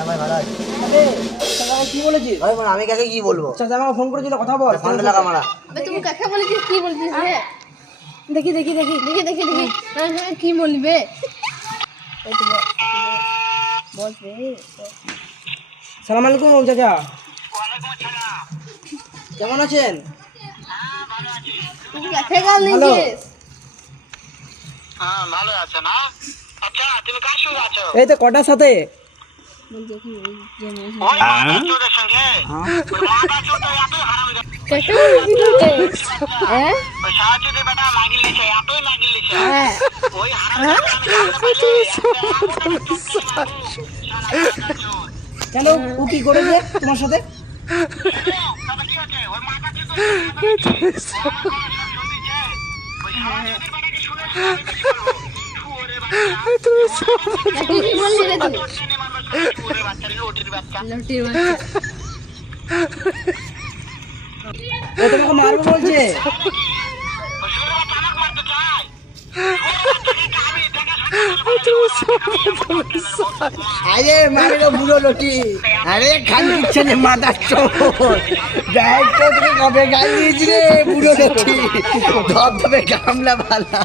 হ্যাঁ ভাই ভালো আছি। কি বলেছিস? ভাই আমি কাকে কি বলবো? চাচা আমাকে ফোন করেছিল, কথা বল। ফান্ডে লাগা মারা। তুমি কাকে বলেছিস? কি বলছিস রে? দেখি দেখি দেখি দেখি দেখি দেখি কি বলবে? বল রে। সালাম আলাইকুম চাচা। কেমন আছেন? তুমি কাকে গাল দিয়েছিস? হ্যাঁ ভালো আছে না? আচ্ছা তুমি কার সঙ্গে আছো? এই তো কটার সাথে। বলছি কি ওই চোরের সঙ্গে ওই মাথা চোরটা এতই হারামজাদা। কাকে বলছিস? হ্যাঁ ওই সাহায্যদের বেটা লাগিয়ে লিছে, এতই লাগিয়ে লিছে। হ্যাঁ ওই হারামজাদা কেন, ও কি করেছে তোমার সাথে? কি হচ্ছে? ওই মাথা চোরটা ওই সাহায্যদের বেটাকে শুনে আমি কি করবো? শুয়োরের বাচ্চা। কি বললি রে তুই? ট্রেনে মারবার শুয়োরের বাচ্চা, লোটির বাচ্চা। লটির বাচ্চা। ও তোমাকে মারবো বলছে। ওই শুয়োরের বাচ্চা আমাকে মারতে চায়। আরে মারে গো বুড়ো লটি। আরে খালি ছেলে মাথা চোর। দেখ তো তুমি কবে গাল দিয়েছি রে বুড়ো লটি। ধপ ধপে গামলা ভালা।